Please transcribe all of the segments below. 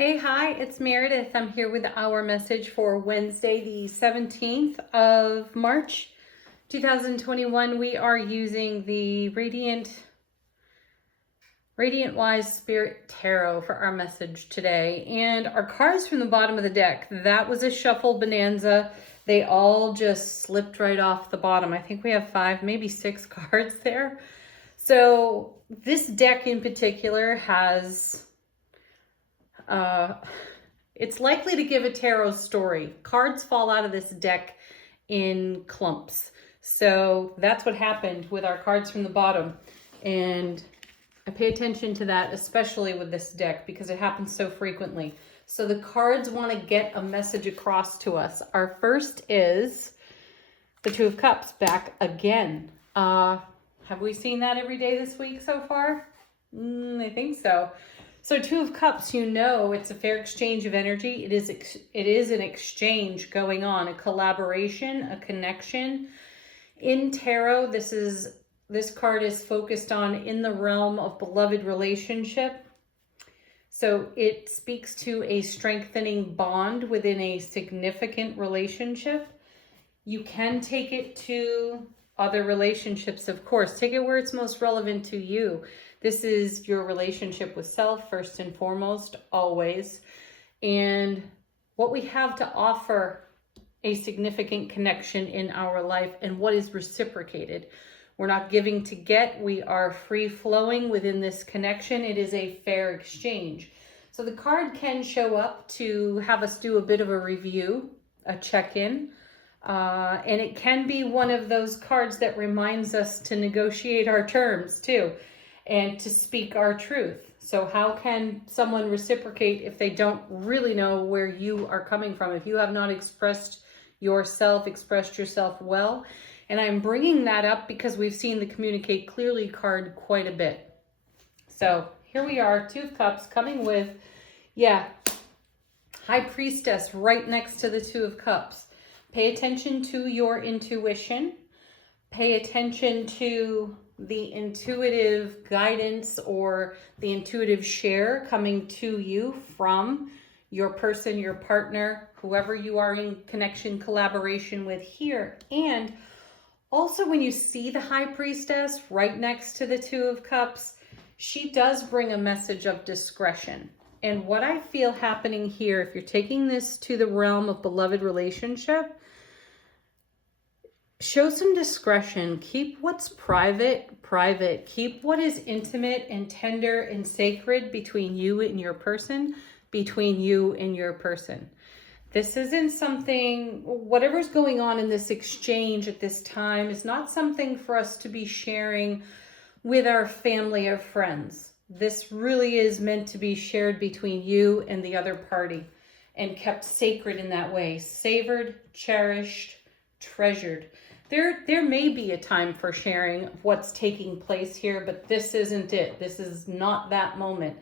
Hi, it's Meredith. I'm here with our message for Wednesday, the 17th of March, 2021. We are using the Radiant Wise Spirit Tarot for our message today. And our cards from the bottom of the deck, that was a shuffle bonanza. They all just slipped right off the bottom. I think we have 5, maybe 6 cards there. So this deck in particular has... it's likely to give a tarot story. Cards fall out of this deck in clumps. So that's what happened with our cards from the bottom. And I pay attention to that, especially with this deck, because it happens so frequently. So the cards want to get a message across to us. Our first is the Two of Cups back again. Have we seen that every day this week so far? I think so. So Two of Cups, it's a fair exchange of energy. It is an exchange going on, a collaboration, a connection. In tarot, this card is focused on in the realm of beloved relationship. So it speaks to a strengthening bond within a significant relationship. You can take it to other relationships, of course. Take it where it's most relevant to you. This is your relationship with self, first and foremost, always. And what we have to offer a significant connection in our life and what is reciprocated. We're not giving to get. We are free-flowing within this connection. It is a fair exchange. So the card can show up to have us do a bit of a review, a check-in. And it can be one of those cards that reminds us to negotiate our terms too, and to speak our truth. So how can someone reciprocate if they don't really know where you are coming from, if you have not expressed yourself well? And I'm bringing that up because we've seen the Communicate Clearly card quite a bit. So here we are, Two of Cups coming with, High Priestess right next to the Two of Cups. Pay attention to your intuition. Pay attention to the intuitive guidance or the intuitive share coming to you from your person, your partner, whoever you are in connection, collaboration with here. And also when you see the High Priestess right next to the Two of Cups, she does bring a message of discretion. And what I feel happening here, if you're taking this to the realm of beloved relationship, show some discretion. Keep what's private, private. Keep what is intimate and tender and sacred between you and your person, between you and your person. This isn't something, whatever's going on in this exchange at this time is not something for us to be sharing with our family or friends. This really is meant to be shared between you and the other party and kept sacred in that way. Savored, cherished, treasured. There may be a time for sharing what's taking place here, but this isn't it. This is not that moment.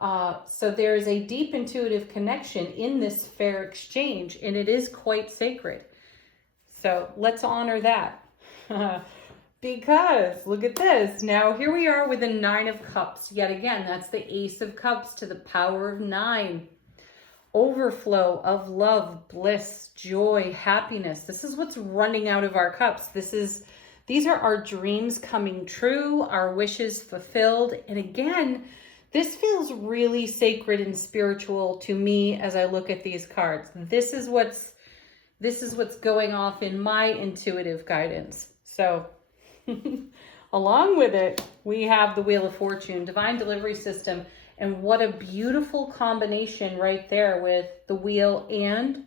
So there is a deep intuitive connection in this fair exchange, and it is quite sacred. So let's honor that. Because look at this. Now here we are with the Nine of Cups. Yet again, that's the Ace of Cups to the power of 9. Overflow of love, bliss, joy, happiness. This is what's running out of our cups. These are our dreams coming true, our wishes fulfilled. And again, this feels really sacred and spiritual to me as I look at these cards. This is what's going off in my intuitive guidance. So along with it, we have the Wheel of Fortune, Divine Delivery System. And what a beautiful combination right there with the Wheel and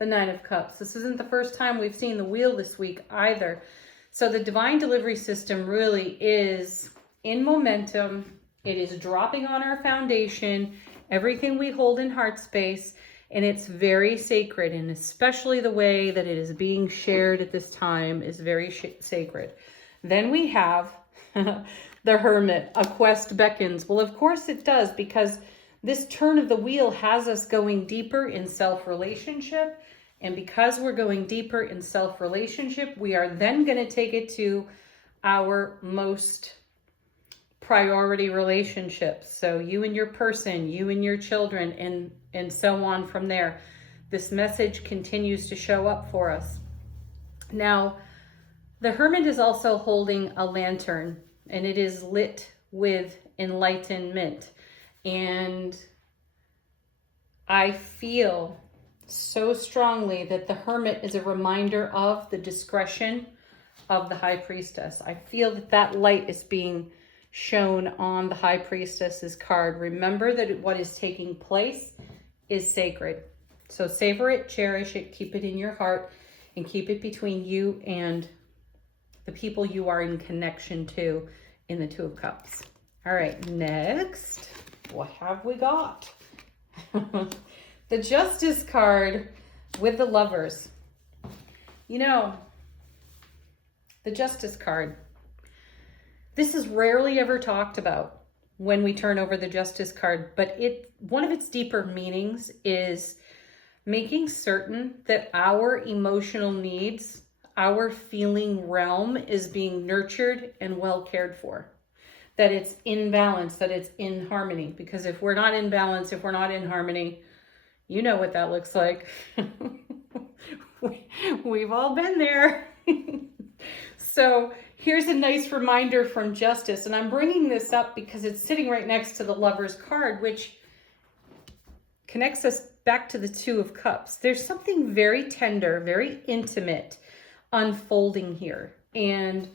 the Nine of Cups. This isn't the first time we've seen the Wheel this week either. So the Divine Delivery System really is in momentum. It is dropping on our foundation, everything we hold in heart space, and it's very sacred. And especially the way that it is being shared at this time is very sacred. Then we have the Hermit, a quest beckons. Well, of course it does, because this turn of the wheel has us going deeper in self-relationship. And because we're going deeper in self-relationship, we are then going to take it to our most priority relationships. So you and your person, you and your children, and so on from there. This message continues to show up for us. Now, the Hermit is also holding a lantern, and it is lit with enlightenment. And I feel so strongly that the Hermit is a reminder of the discretion of the High Priestess. I feel that that light is being shown on the High Priestess's card. Remember that what is taking place is sacred. So savor it, cherish it, keep it in your heart, and keep it between you and the people you are in connection to in the Two of Cups. All right, next, what have we got? The Justice card with the Lovers. You know, the Justice card. This is rarely ever talked about when we turn over the Justice card, but one of its deeper meanings is making certain that our emotional needs, our feeling realm is being nurtured and well cared for. That it's in balance, that it's in harmony. Because if we're not in balance, if we're not in harmony, you know what that looks like. We've all been there. So here's a nice reminder from Justice. And I'm bringing this up because it's sitting right next to the Lover's card, which connects us back to the Two of Cups. There's something very tender, very intimate unfolding here. And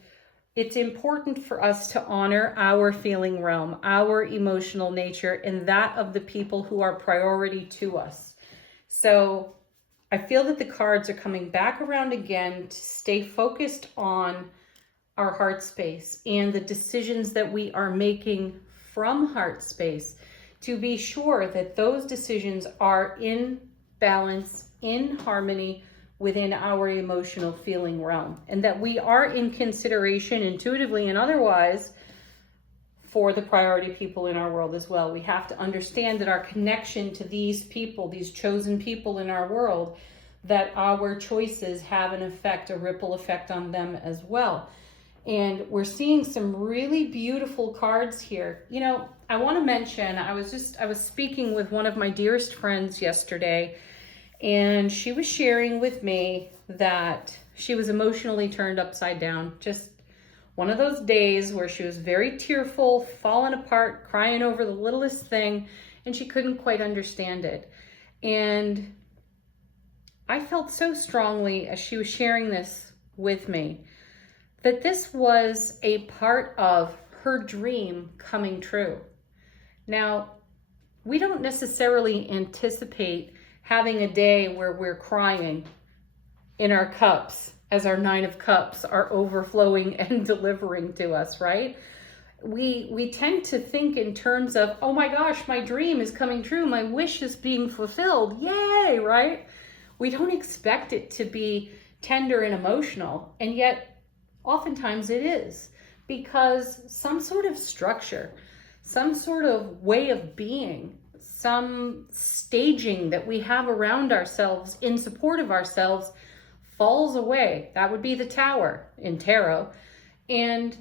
it's important for us to honor our feeling realm, our emotional nature, and that of the people who are priority to us. So I feel that the cards are coming back around again to stay focused on our heart space and the decisions that we are making from heart space, to be sure that those decisions are in balance, in harmony within our emotional feeling realm, and that we are in consideration intuitively and otherwise for the priority people in our world as well. We have to understand that our connection to these people, these chosen people in our world, that our choices have an effect, a ripple effect on them as well. And we're seeing some really beautiful cards here. You know, I want to mention, I was speaking with one of my dearest friends yesterday, and she was sharing with me that she was emotionally turned upside down. Just one of those days where she was very tearful, falling apart, crying over the littlest thing, and she couldn't quite understand it. And I felt so strongly as she was sharing this with me that this was a part of her dream coming true. Now, we don't necessarily anticipate having a day where we're crying in our cups as our Nine of Cups are overflowing and delivering to us, right? We tend to think in terms of, oh my gosh, my dream is coming true, my wish is being fulfilled, yay, right? We don't expect it to be tender and emotional, and yet oftentimes it is, because some sort of structure, some sort of way of being, some staging that we have around ourselves in support of ourselves falls away. That would be the Tower in tarot. And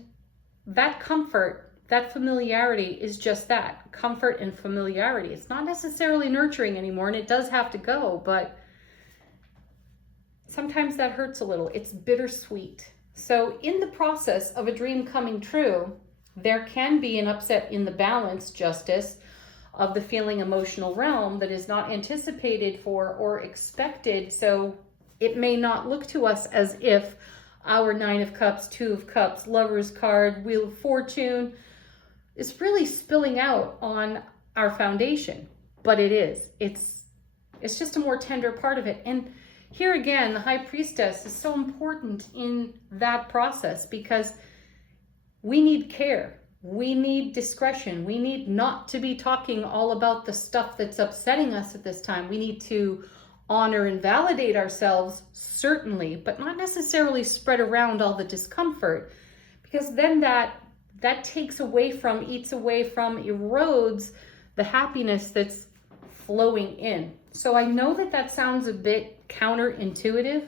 that comfort, that familiarity is just that, comfort and familiarity. It's not necessarily nurturing anymore, and it does have to go, but sometimes that hurts a little. It's bittersweet. So in the process of a dream coming true, there can be an upset in the balance, Justice, of the feeling emotional realm that is not anticipated for or expected. So it may not look to us as if our Nine of Cups, Two of Cups, Lover's card, Wheel of Fortune is really spilling out on our foundation, but it is. It's just a more tender part of it. And here again, the High Priestess is so important in that process because we need care. We need discretion. We need not to be talking all about the stuff that's upsetting us at this time. We need to honor and validate ourselves, certainly, but not necessarily spread around all the discomfort, because then that takes away from, eats away from, erodes the happiness that's flowing in. So I know that sounds a bit counterintuitive.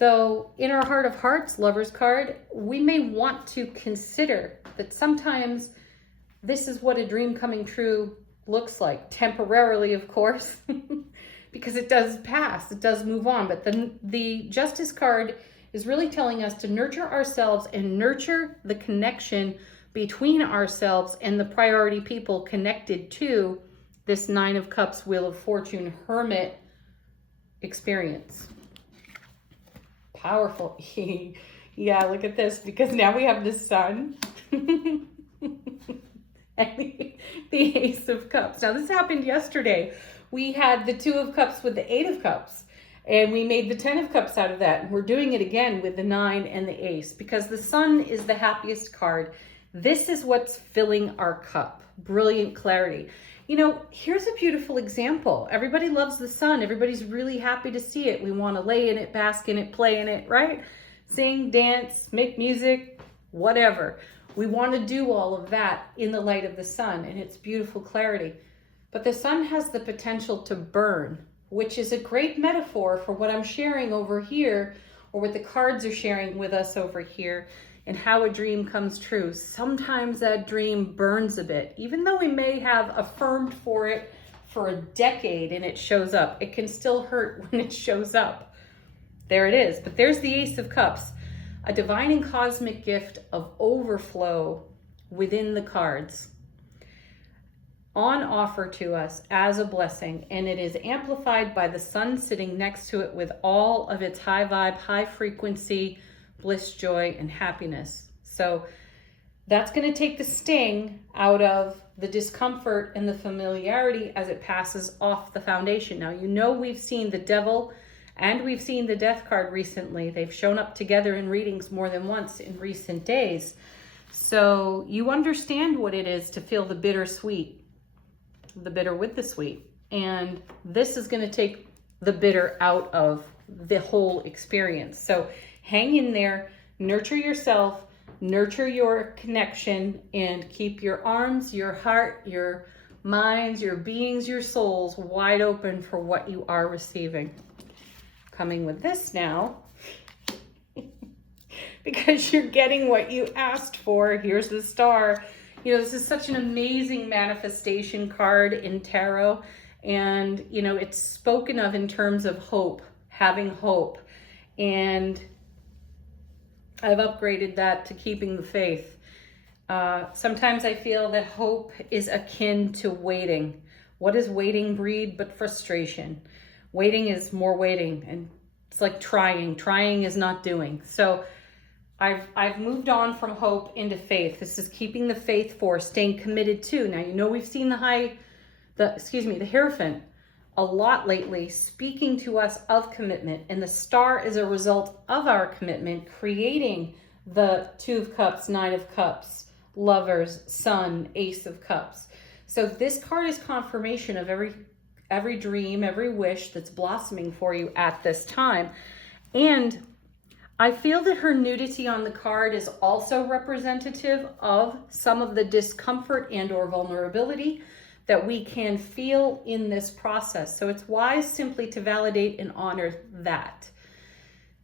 Though in our heart of hearts, Lover's card, we may want to consider that sometimes this is what a dream coming true looks like, temporarily, of course, because it does pass, it does move on. But the Justice card is really telling us to nurture ourselves and nurture the connection between ourselves and the priority people connected to this Nine of Cups, Wheel of Fortune, Hermit experience. Powerful. Yeah, look at this, because now we have the Sun and the Ace of Cups. Now this happened yesterday. We had the Two of Cups with the Eight of Cups, and we made the 10 of Cups out of that. And we're doing it again with the 9 and the Ace, because the Sun is the happiest card. This is what's filling our cup. Brilliant clarity. You know, here's a beautiful example. Everybody loves the Sun. Everybody's really happy to see it. We want to lay in it, bask in it, play in it, right? Sing, dance, make music, whatever. We want to do all of that in the light of the Sun and its beautiful clarity. But the Sun has the potential to burn, which is a great metaphor for what I'm sharing over here, or what the cards are sharing with us over here, and how a dream comes true. Sometimes that dream burns a bit, even though we may have affirmed for it for a decade and it shows up. It can still hurt when it shows up. There it is. But there's the Ace of Cups, a divine and cosmic gift of overflow within the cards, on offer to us as a blessing, and it is amplified by the Sun sitting next to it with all of its high vibe, high frequency, bliss, joy, and happiness. So that's going to take the sting out of the discomfort and the familiarity as it passes off the foundation. Now, you know, we've seen the Devil and we've seen the Death card recently. They've shown up together in readings more than once in recent days. So you understand what it is to feel the bittersweet, the bitter with the sweet. And this is going to take the bitter out of the whole experience. So hang in there, nurture yourself, nurture your connection, and keep your arms, your heart, your minds, your beings, your souls wide open for what you are receiving. Coming with this now, because you're getting what you asked for. Here's the Star. You know, this is such an amazing manifestation card in tarot. And, you know, it's spoken of in terms of hope, having hope. And I've upgraded that to keeping the faith. Sometimes I feel that hope is akin to waiting. What does waiting breed but frustration? Waiting is more waiting, and it's like trying. Trying is not doing. So I've moved on from hope into faith. This is keeping the faith for, staying committed to. Now, you know, we've seen the Hierophant a lot lately, speaking to us of commitment, and the Star is a result of our commitment, creating the Two of Cups, Nine of Cups, Lovers, Sun, Ace of Cups. So this card is confirmation of every dream, every wish that's blossoming for you at this time. And I feel that her nudity on the card is also representative of some of the discomfort and or vulnerability that we can feel in this process. So it's wise simply to validate and honor that.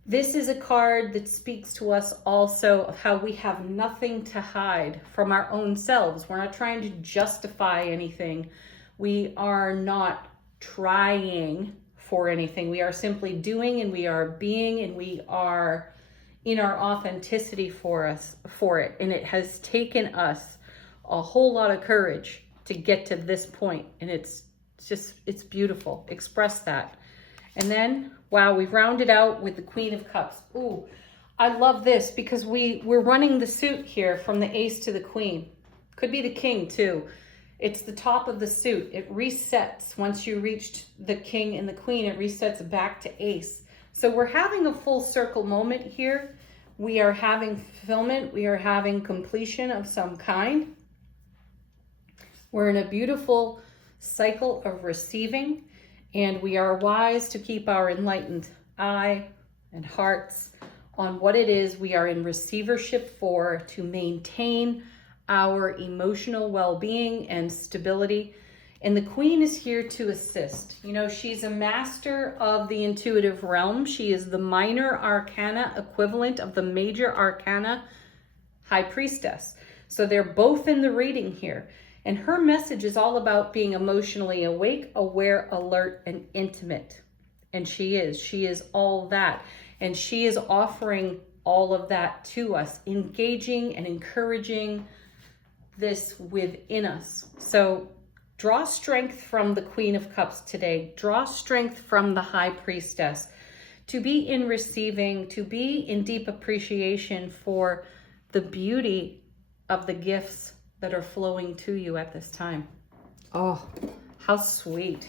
This is a card that speaks to us also of how we have nothing to hide from our own selves. We're not trying to justify anything. We are not trying for anything. We are simply doing, and we are being, and we are in our authenticity for it. And it has taken us a whole lot of courage to get to this point. And it's beautiful. Express that. And then, wow, we've rounded out with the Queen of Cups. Ooh, I love this because we're running the suit here from the Ace to the Queen. Could be the King too. It's the top of the suit. It resets once you reached the King and the Queen. It resets back to Ace. So we're having a full circle moment here. We are having fulfillment. We are having completion of some kind. We're in a beautiful cycle of receiving, and we are wise to keep our enlightened eye and hearts on what it is we are in receivership for, to maintain our emotional well-being and stability. And the Queen is here to assist. You know, she's a master of the intuitive realm. She is the minor arcana equivalent of the major arcana High Priestess. So they're both in the reading here. And her message is all about being emotionally awake, aware, alert, and intimate. And she is all that. And she is offering all of that to us, engaging and encouraging this within us. So draw strength from the Queen of Cups today. Draw strength from the High Priestess to be in receiving, to be in deep appreciation for the beauty of the gifts that are flowing to you at this time. Oh, how sweet.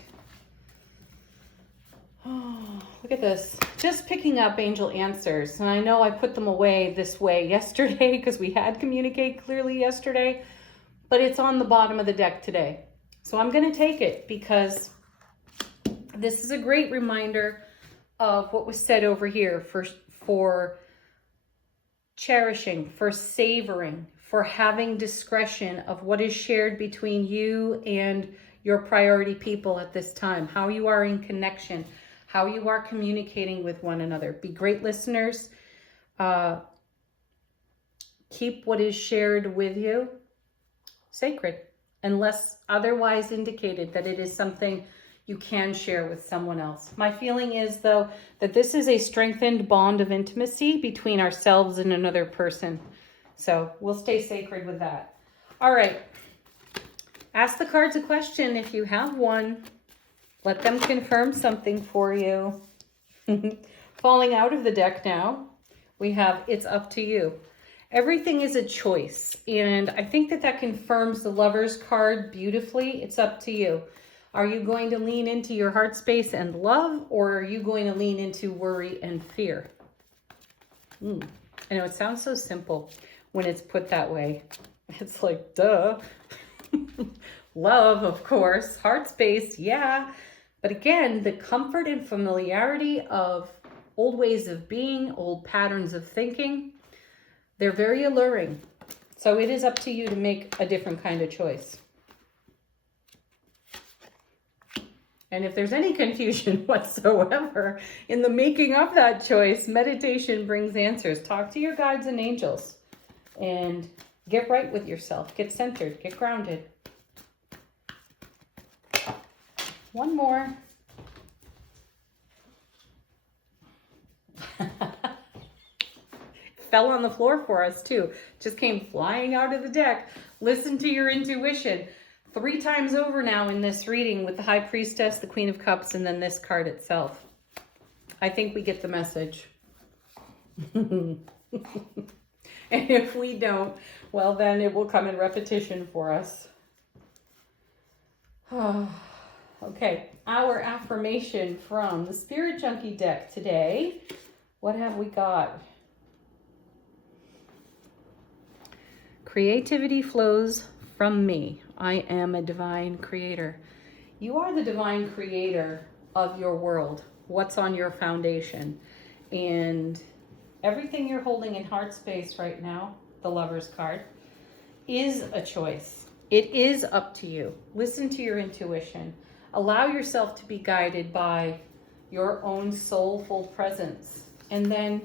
Oh, look at this. Just picking up angel answers. And I know I put them away this way yesterday because we had communicate clearly yesterday, but it's on the bottom of the deck today. So I'm going to take it because this is a great reminder of what was said over here for cherishing, for savoring, for having discretion of what is shared between you and your priority people at this time, how you are in connection, how you are communicating with one another. Be great listeners. Keep what is shared with you sacred, unless otherwise indicated that it is something you can share with someone else. My feeling is, though, that this is a strengthened bond of intimacy between ourselves and another person. So we'll stay sacred with that. All right. Ask the cards a question if you have one. Let them confirm something for you. Falling out of the deck now, we have It's Up to You. Everything is a choice. And I think that confirms the Lover's card beautifully. It's up to you. Are you going to lean into your heart space and love, or are you going to lean into worry and fear? I know it sounds so simple when it's put that way. It's like, duh. Love, of course. Heart space, yeah. But again, the comfort and familiarity of old ways of being, old patterns of thinking, they're very alluring. So it is up to you to make a different kind of choice. And if there's any confusion whatsoever in the making of that choice, meditation brings answers. Talk to your guides and angels and get right with yourself. Get centered. Get grounded. One more. Fell on the floor for us too. Just came flying out of the deck. Listen to your intuition. 3 times over now in this reading with the High Priestess, the Queen of Cups, and then this card itself. I think we get the message. And if we don't, well, then it will come in repetition for us. Okay, our affirmation from the Spirit Junkie deck today. What have we got? Creativity flows from me. I am a divine creator. You are the divine creator of your world. What's on your foundation? And everything you're holding in heart space right now, the Lover's card, is a choice. It is up to you. Listen to your intuition. Allow yourself to be guided by your own soulful presence. And then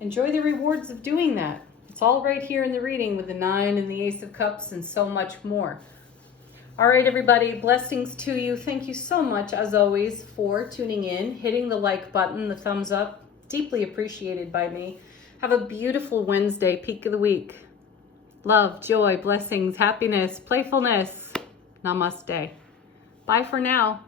enjoy the rewards of doing that. It's all right here in the reading with the 9 and the Ace of Cups and so much more. All right, everybody, blessings to you. Thank you so much, as always, for tuning in, hitting the like button, the thumbs up. Deeply appreciated by me. Have a beautiful Wednesday, peak of the week. Love, joy, blessings, happiness, playfulness. Namaste. Bye for now.